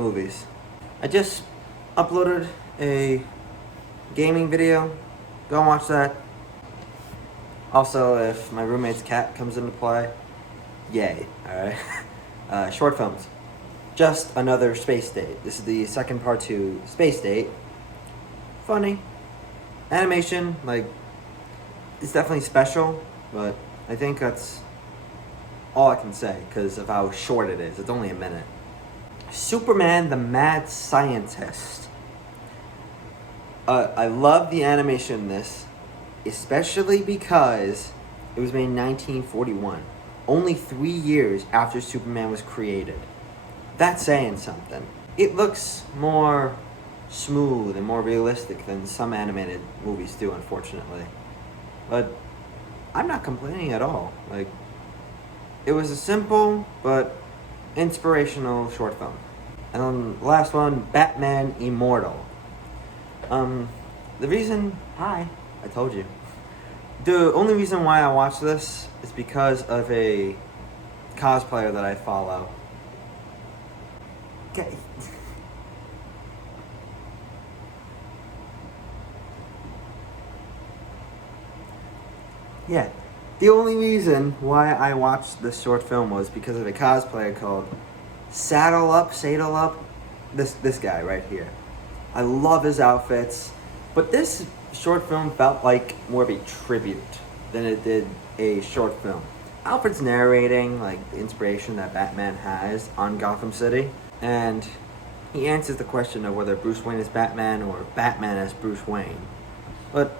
movies. I just uploaded a gaming video. Go and watch that. Also, if my roommate's cat comes into play, yay, alright? Short films. Just Another Space Date. This is the second part to Space Date. Funny. Animation, like, it's definitely special, but I think that's all I can say because of how short it is. It's only a minute. Superman the Mad Scientist. I love the animation in this, especially because it was made in 1941, only 3 years after Superman was created. That's saying something. It looks more smooth and more realistic than some animated movies do, unfortunately. But I'm not complaining at all. Like, it was a simple but inspirational short film. And then the last one, Batman Immortal. The reason, hi, I told you. The only reason why I watched this is because of a cosplayer that I follow. Okay. Yeah, the only reason why I watched this short film was because of a cosplayer called Saddle Up, this guy right here. I love his outfits, but this short film felt like more of a tribute than it did a short film. Alfred's narrating like the inspiration that Batman has on Gotham City, and he answers the question of whether Bruce Wayne is Batman or Batman as Bruce Wayne. But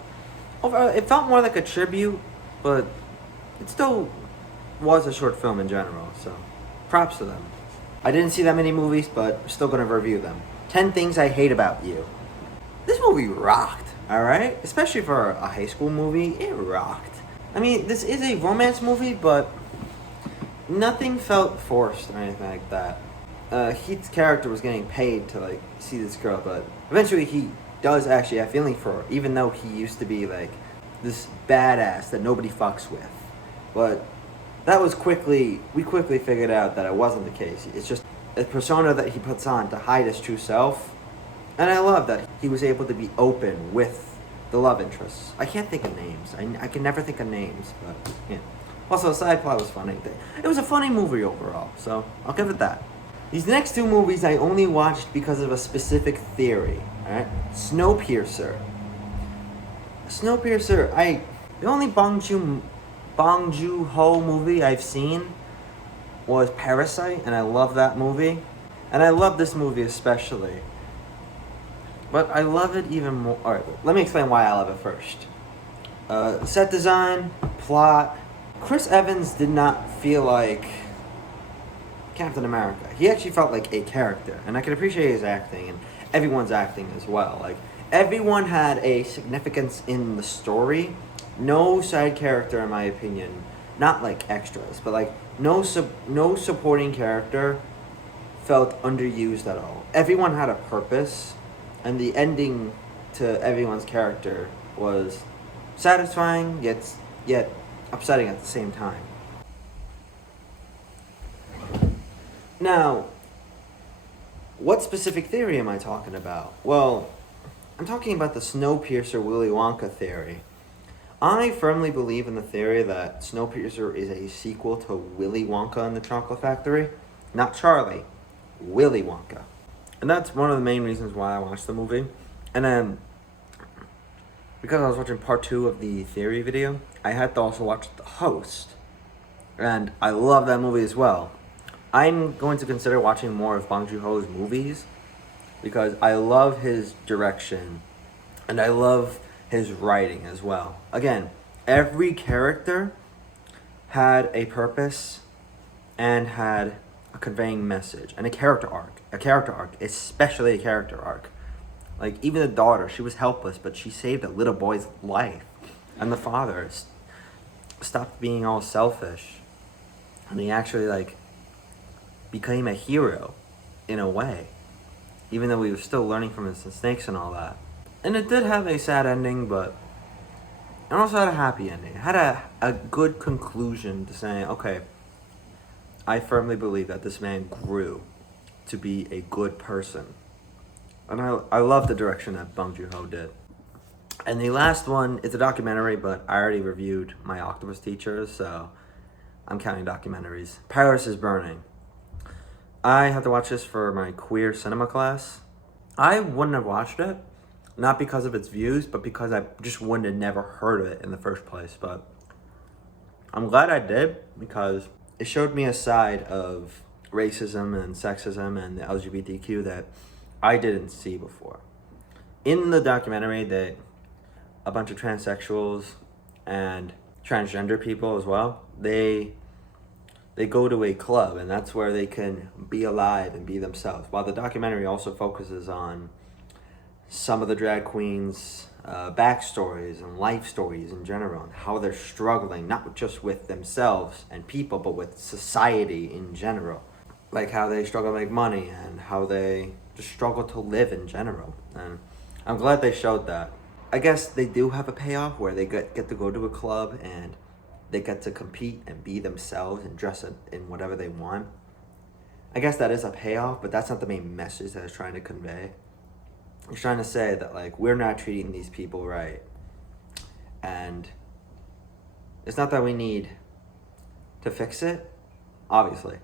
overall, it felt more like a tribute, but it still was a short film in general, so props to them. I didn't see that many movies, but I'm still gonna review them. 10 Things I Hate About You. This movie rocked, alright? Especially for a high school movie, it rocked. I mean, this is a romance movie, but nothing felt forced or anything like that. Heath's character was getting paid to, like, see this girl, but eventually he does actually have feeling for her, even though he used to be, like, this badass that nobody fucks with. But that was we quickly figured out that it wasn't the case. It's just a persona that he puts on to hide his true self. And I love that he was able to be open with the love interests. I can't think of names. I can never think of names, but yeah. Also, the side plot was funny. It was a funny movie overall, so I'll give it that. These next two movies I only watched because of a specific theory, alright? Snowpiercer. The only Bong Joon-ho movie I've seen was Parasite, and I love that movie. And I love this movie especially. But I love it even more. Alright, let me explain why I love it first. Set design, plot. Chris Evans did not feel like Captain America. He actually felt like a character, and I can appreciate his acting and everyone's acting as well. Like, everyone had a significance in the story. No side character, in my opinion, not like extras, but like no supporting character felt underused at all. Everyone had a purpose, and the ending to everyone's character was satisfying yet upsetting at the same time. Now, what specific theory am I talking about? Well, I'm talking about the Snowpiercer Willy Wonka theory. I firmly believe in the theory that Snowpiercer is a sequel to Willy Wonka and the Chocolate Factory. Not Charlie, Willy Wonka. And that's one of the main reasons why I watched the movie. And then, because I was watching part 2 of the theory video, I had to also watch The Host. And I love that movie as well. I'm going to consider watching more of Bong Joon-ho's movies because I love his direction and I love his writing as well. Again, every character had a purpose and had a conveying message and a character arc, especially a character arc. Like, even the daughter, she was helpless, but she saved a little boy's life. And the father stopped being all selfish. And he actually, like, became a hero in a way. Even though he was still learning from his mistakes and all that. And it did have a sad ending, but it also had a happy ending. It had a good conclusion to saying, okay, I firmly believe that this man grew to be a good person. And I love the direction that Bong Joon-ho did. And the last one is a documentary, but I already reviewed My Octopus Teacher, so I'm counting documentaries. Paris is Burning. I have to watch this for my queer cinema class. I wouldn't have watched it, not because of its views, but because I just wouldn't have never heard of it in the first place. But I'm glad I did, because it showed me a side of racism and sexism and the LGBTQ that I didn't see before. In the documentary, that a bunch of transsexuals and transgender people as well, they go to a club, and that's where they can be alive and be themselves. While the documentary also focuses on some of the drag queens' backstories and life stories in general, and how they're struggling, not just with themselves and people, but with society in general. Like how they struggle to make money and how they just struggle to live in general. And I'm glad they showed that. I guess they do have a payoff where they get to go to a club and they get to compete and be themselves and dress in whatever they want. I guess that is a payoff, but that's not the main message that I was trying to convey. I was trying to say that, like, we're not treating these people right. And it's not that we need to fix it, obviously,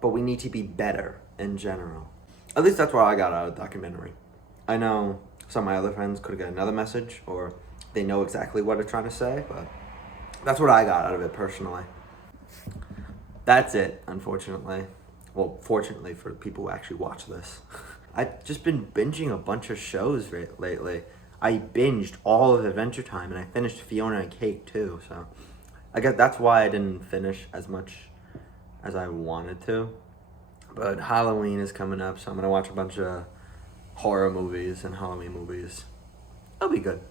but we need to be better in general. At least that's what I got out of the documentary. I know some of my other friends could have got another message, or they know exactly what it's trying to say, but that's what I got out of it personally. That's it, unfortunately. Well, fortunately for people who actually watch this. I've just been binging a bunch of shows lately. I binged all of Adventure Time, and I finished Fiona and Cake too, so I guess that's why I didn't finish as much as I wanted to. But Halloween is coming up, so I'm gonna watch a bunch of horror movies and Halloween movies. It'll be good.